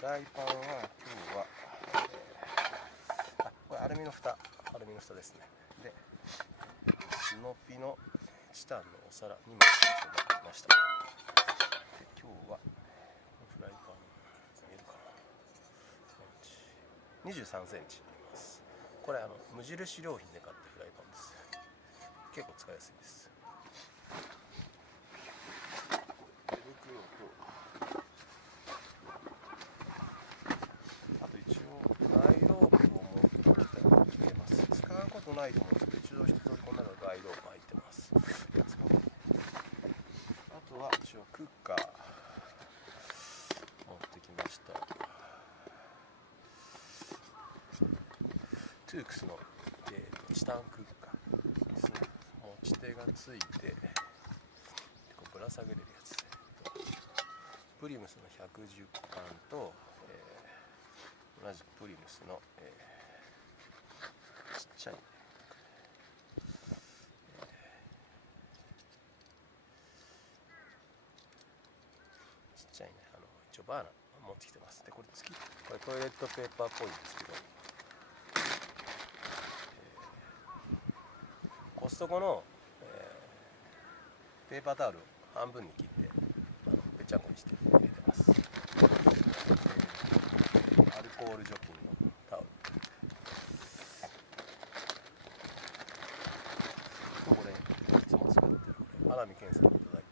フライパンは今日は、これアルミの蓋ですね。でスノピのチタンのお皿2枚持ってきました。で今日はフライパン見えるかな、23センチあります。これ無印良品で買ったフライパンです。結構使いやすいです。手袋と、あと一応ガイロープを持ってきてます。使うことないと思うんですけど、一度一通りこの中ガイロープ入ってます。あとは一応クッカー持ってきました。トゥークスの、チタンクッカーですね。持ち手がついてこうぶら下げれるやつ。プリムスの110缶と、同じくプリムスの、ちっちゃい、一応バーナー持ってきてます。でこれトイレットペーパーっぽいんですけど、コストコの、ペーパータオルを半分に切ってぺちゃんこにして入れてます。アルコール除菌のタオル、これいつも使ってる荒見健さんにいただいた。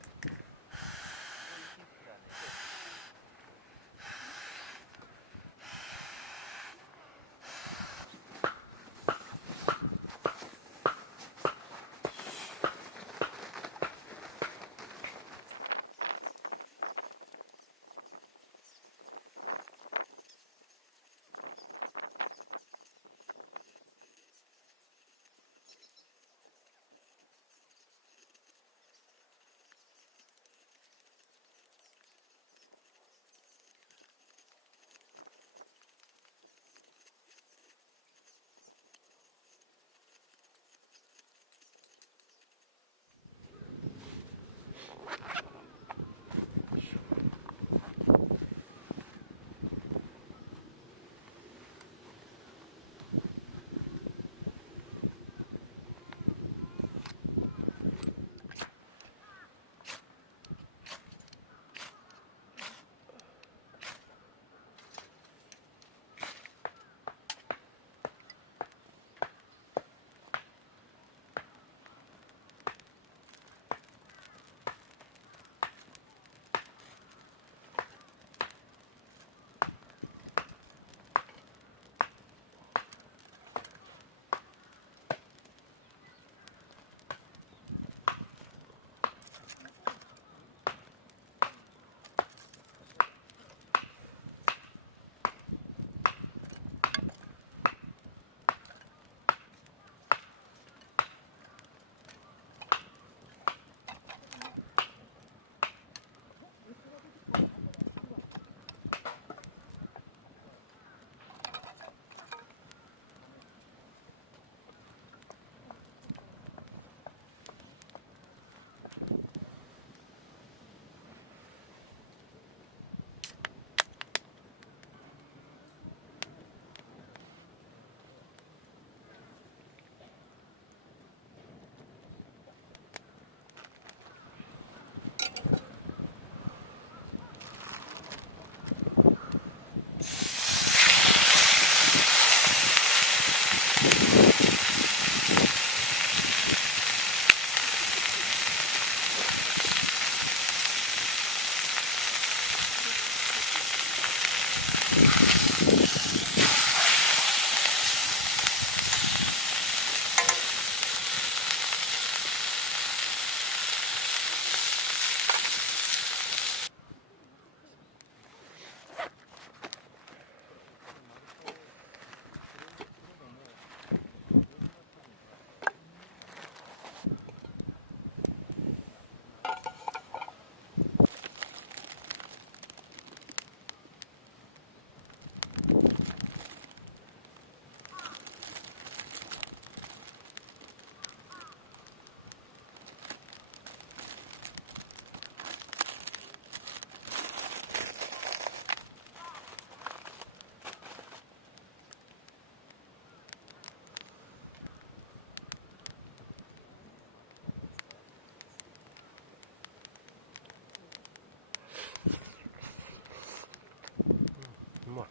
うまい。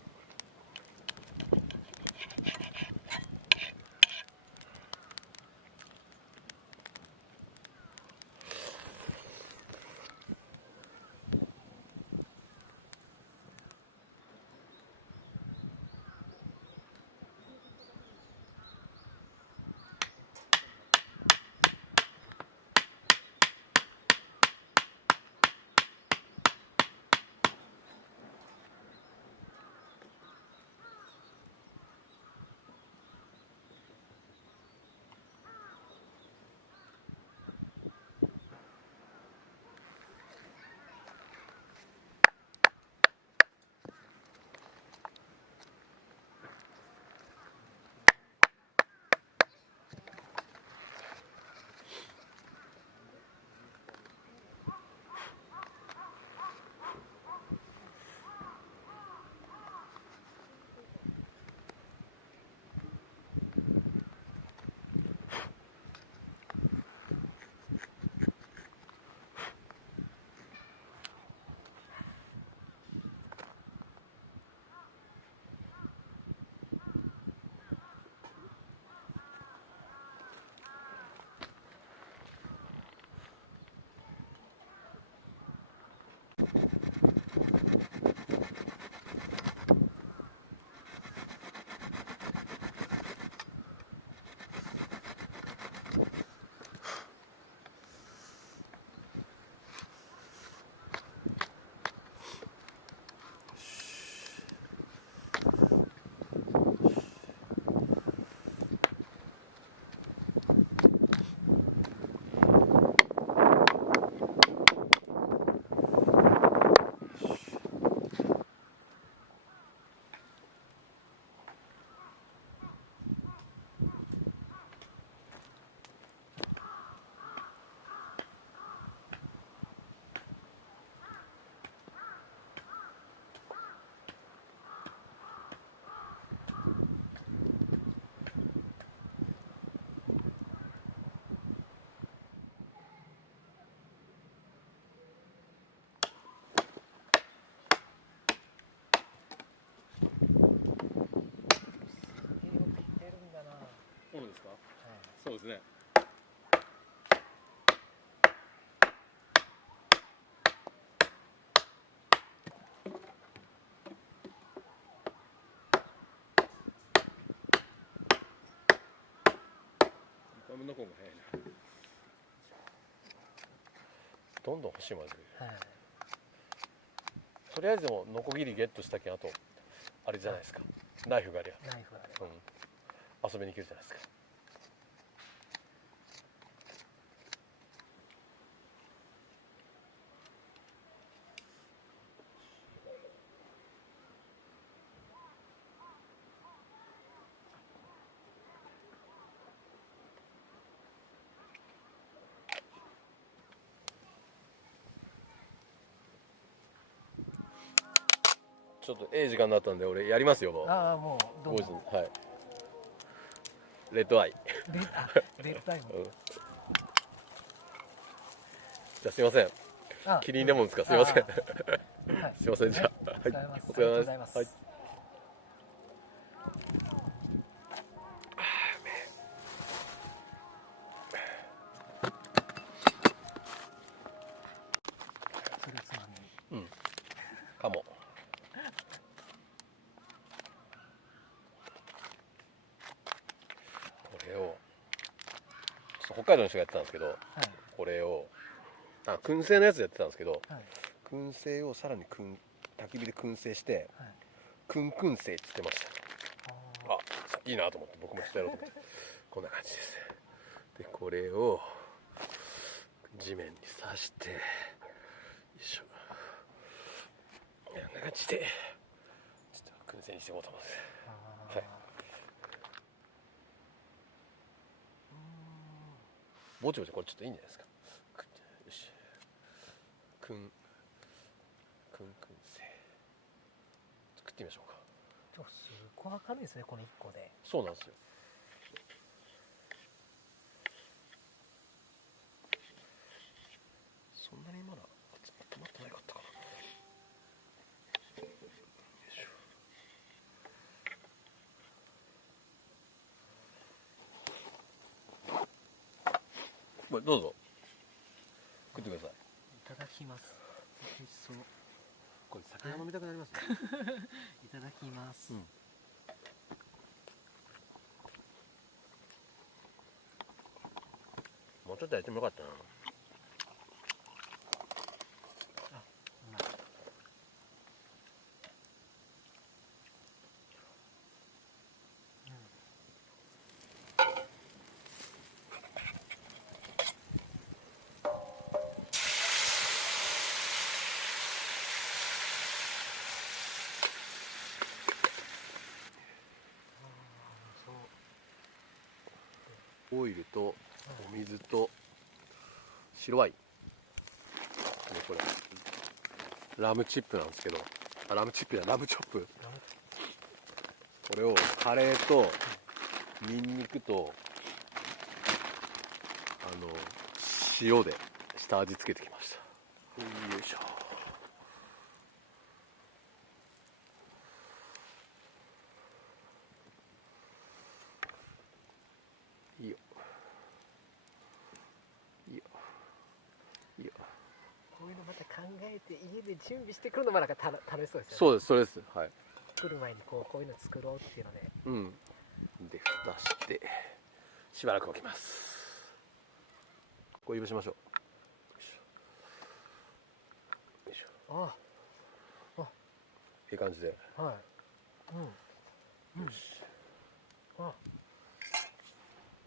そうですか、そうですね。この子が早いな。どんどん欲しいまで、とりあえずでもノコギリゲットしたけん、あとあれじゃないですか、ナイフがありゃ、遊びに行けるじゃないですか。ちょっと時間になったんで俺やりますよ。もうもうどうぞ。はい。レッドアイ。レッドアイも、じゃあすいません。キリンレモンですか、すいません。すいません、じゃあ、お疲れ様です。お疲れ様です。はい。それつまみ。かも。これを北海道の人がやってたんですけど、これを燻製のやつやってたんですけど、燻製をさらに焚き火で燻製して、燻製って言ってました。いいなと思って僕もしてやろうと思ってこんな感じです。でこれを地面に刺して、よいしょ、こんな感じでちょっと燻製にしていこうと思います。はい。ぼちぼちこれちょっといいんじゃないですか。よし、燻製作ってみましょうか。すごい明るいですね、この1個で。そうなんですよ。そんなにまだ止まってないかったかな。よいしょ。どうぞ食ってください。いただきます。美味しそう。これ酒が飲みたくなりますね。いただきます。うんもうちょっとやってもよかったな。あ、うまい。オイルとお水と白ワイン、これラムチップなんですけど、ラムチップやラムチョップ、これをカレーとニンニクと塩で下味付けてきました。よいしょ。いいよいいよいいよ。こういうのまた考えて家で準備してくるのもなんか楽しそうですよね。そうです、それです。はい。来る前にこういうの作ろうっていうので。うん。で蓋してしばらく置きます。これいぶしましょう。よいしょ。あ、いい感じで。はい。うん。よし。あ、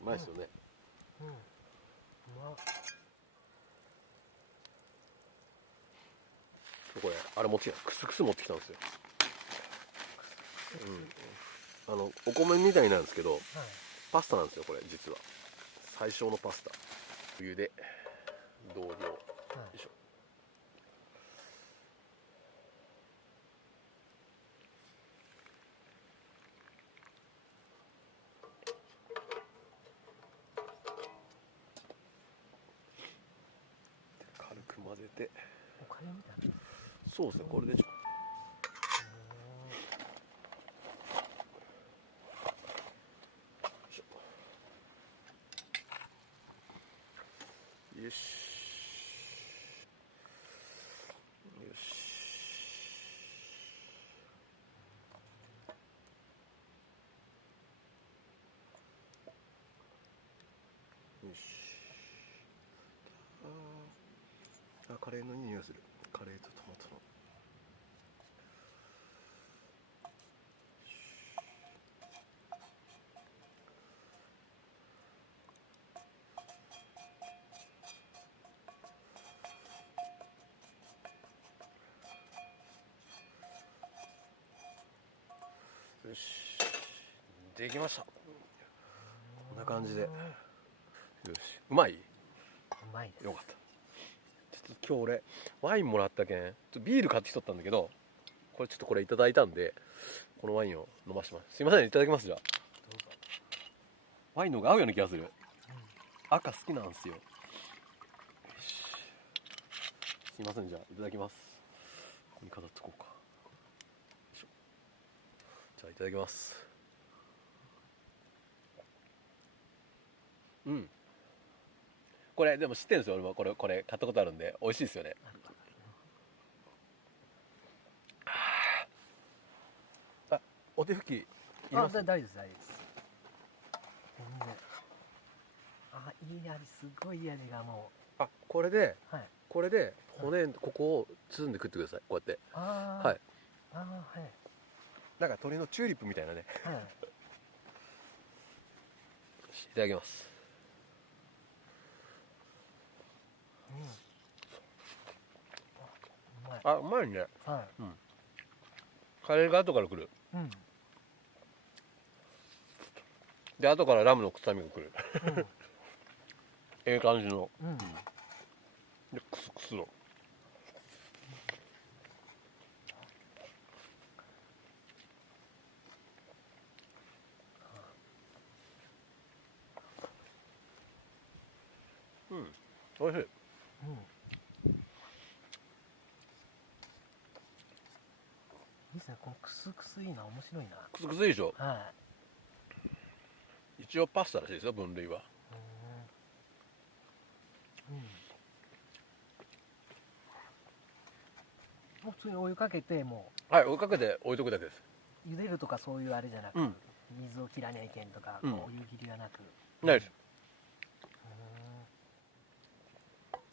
うまいですよね。うん。うまっ。これあれ持ってきた、クスクス持ってきたんですよ。お米みたいなんですけど、はい。パスタなんですよこれ実は。最小のパスタ。お湯で同量。よいしょ。軽く混ぜて。お金みたいな。そうですね、これでちょっとよしよし。よし。カレーのいい匂いがする。カレーとトマトの。よし、できました。こんな感じで。よし、うまい？うまいです。よかった。ちょっと今日俺ワインもらったけん、ちょっとビール買ってきとったんだけど、これちょっとこれいただいたんで、このワインを飲ましてます。すいません、いただきます。じゃあどうぞ。ワインの方が合うような気がする。赤好きなんですよ。よし、すいません、じゃあいただきます。ここに飾っとこうか。よいしょ。じゃあいただきます。うん、これでも知ってるんですよ。俺もこれ買ったことあるんで美味しいですよね。あ、お手拭きいります？大丈夫です、大丈夫です。全然。あ、いい味、すごいいい味がもあ、これでう。はい。骨ここを包んで食ってください。こうやって。ああ。はい。ああ、はい。なんか鳥のチューリップみたいなね。はい。いただきます。うまい。あ、うまいね。はカレーが後から来る。い。うん。で後からラムの臭みが来る。ええ感じの。うん。でクスクスの。うん、おいしい。うん。いいですね。このクスクスいいな、面白いな。クスクスいいでしょ。はい。一応パスタらしいですよ、分類は。もう普通にお湯かけてもはい、追いかけて置いとくだけです。う茹でるとかそういうあれじゃなく、水を切らねえけんとか、うんお湯切りがなく。ないです。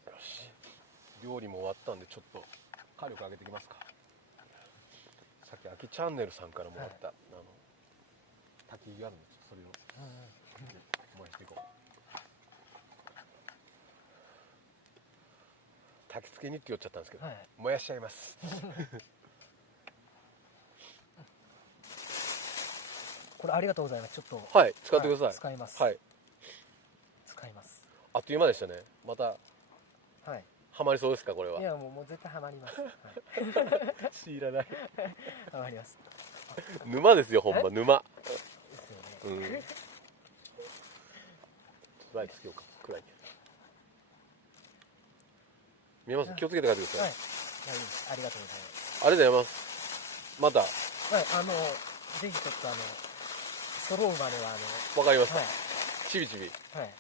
よし、料理も終わったんでちょっと火力上げていきますか。さっきあきチャンネルさんからもらった、焚き火があるんで、ちょっとそれを燃やしていこう。焚き付けにって言っちゃったんですけど、はい、燃やしちゃいます。これありがとうございます。ちょっとはい、使ってください。使います。はい、使います。あっという間でしたね。またはい。ハマりそうですか、これは。いやもう絶対ハマります。はい、知らない。ハマります。沼ですよ、ほんま沼。ですよね。ライトつけようか、暗い。見えます。気をつけて帰ってください。はい。大丈夫です。ありがとうございます。ありがとうございます。また。はい、ぜひちょっと揃うまではわかりました。はい、ちびちび。はい。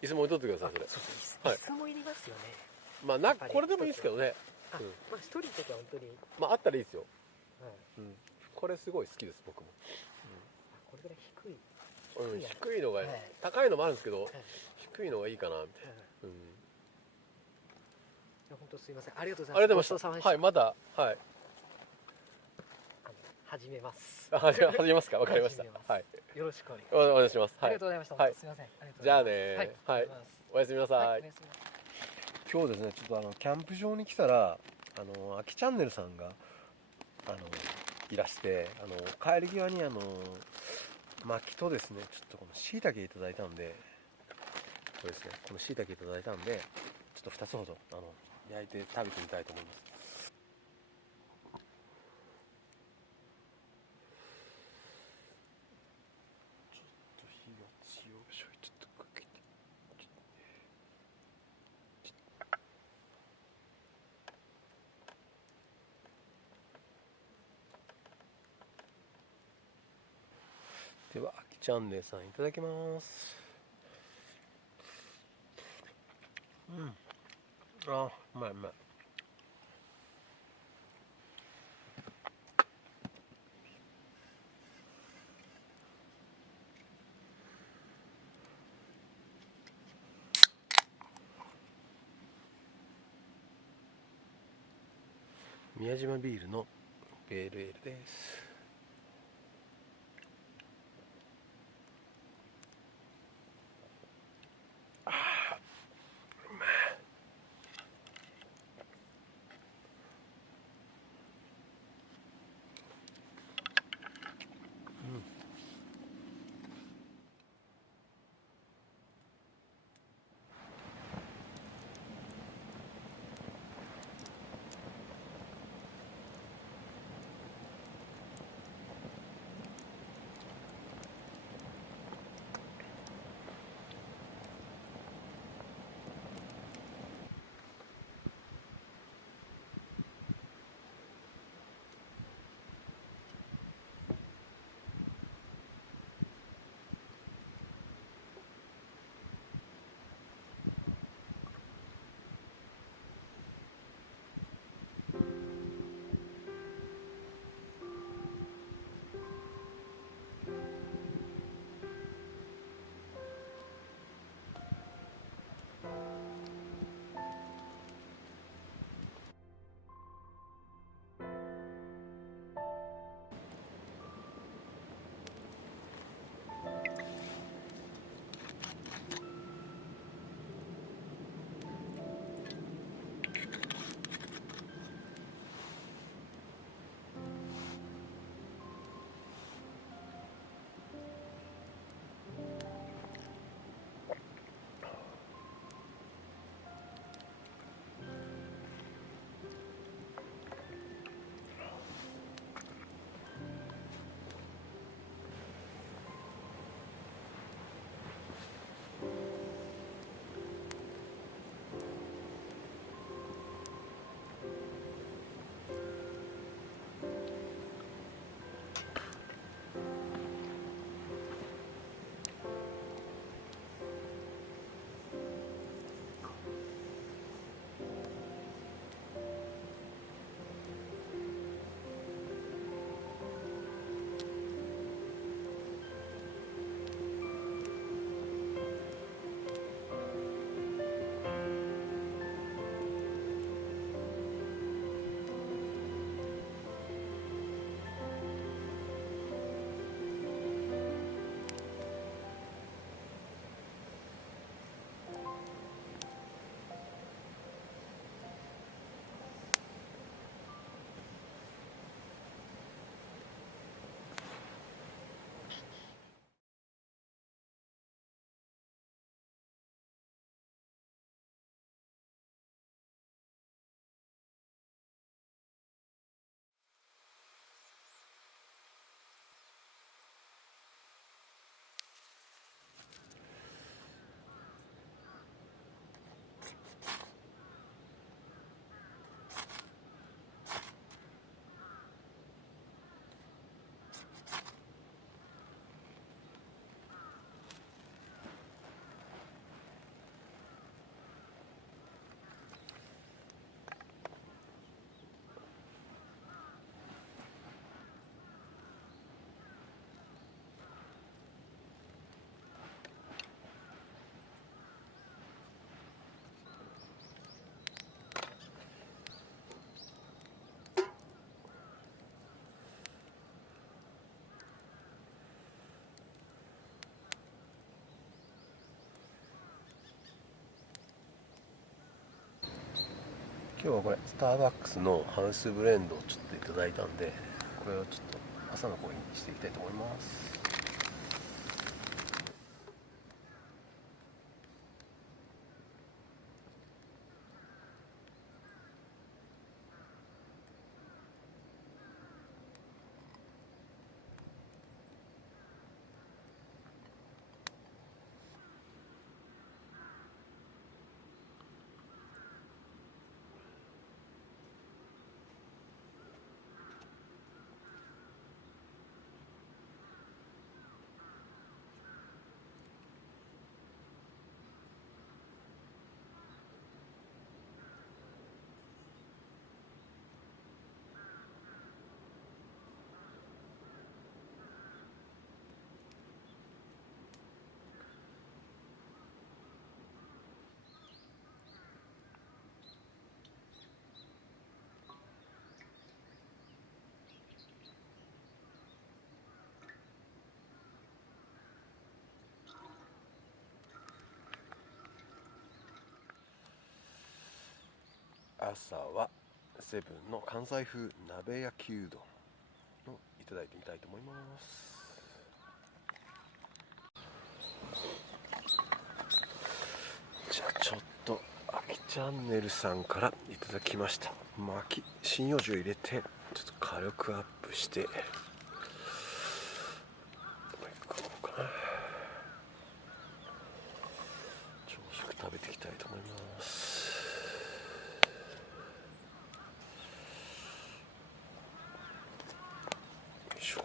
椅子も置いとってください、それ。そうそう、椅子もいりますよね。まあ、これでもいいですけどね。まあ一人の時は本当に。まあ、あったらいいですよ。はい。これすごい好きです、僕も。これぐらい低い。低いのが、高いのもあるんですけど、低いのがいいかな、みたいな。本当すいません。ありがとうございます。ありがとうございました。はい、また、はい。始めます。始めますか。わかりました。はい。よろしくお願いします。ありがとうございました。はい。すいません。じゃあね。はい。おやすみなさい。今日ですね、ちょっとキャンプ場に来たら、あきチャンネルさんが、いらして、帰り際に薪とですね、ちょっとこの椎茸いただいたんで、これですね、この椎茸いただいたんで、ちょっと2つほど、焼いて食べてみたいと思います。ちょっと火が強い。ちょっとかけて。では、あきチャンネルさんいただきます。あ、うまい。宮島ビールのペールエールです。今日はこれスターバックスのハウスブレンドをちょっといただいたんで、これをちょっと朝のコーヒーにしていきたいと思います。朝はセブンの関西風鍋焼きうどんをいただいてみたいと思います。じゃあちょっとあきチャンネルさんからいただきました巻き針葉樹を入れてちょっと火力アップしてもう一個かな、朝食食べていきたいと思います。よいしょ。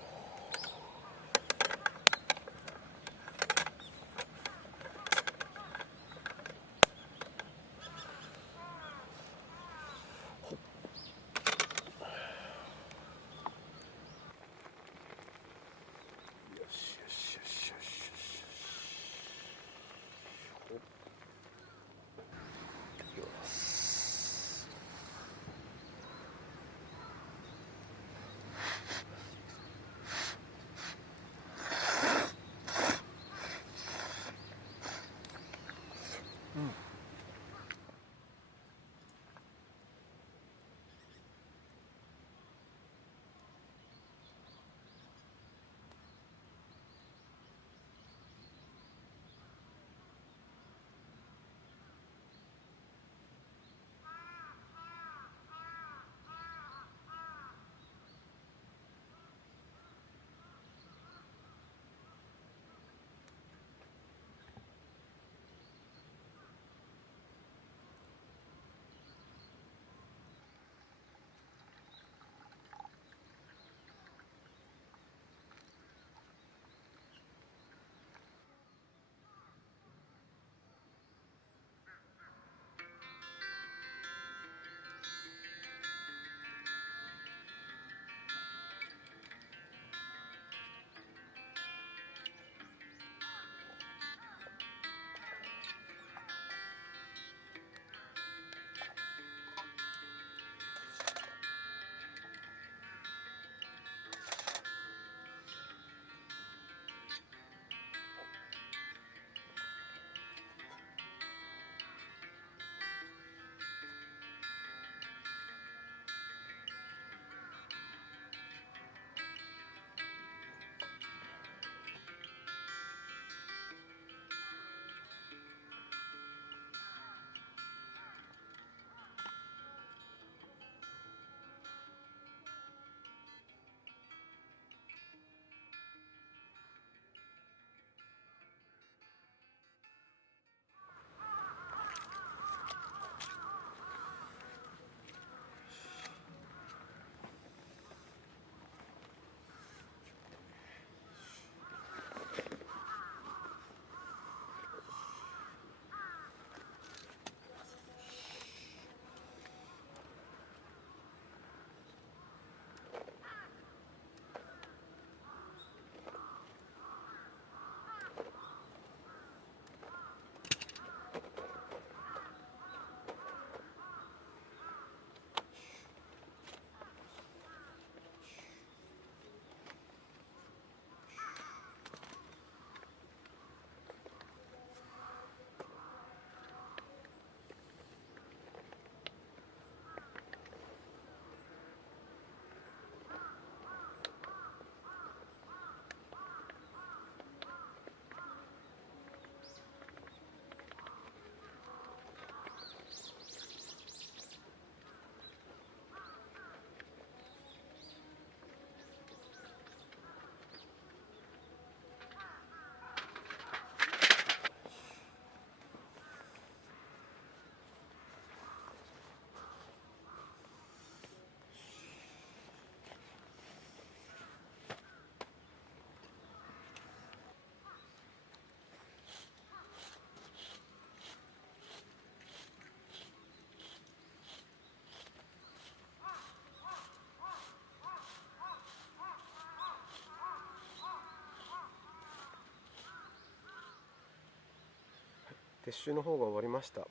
撤収の方が終わりました。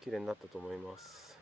綺麗になったと思います。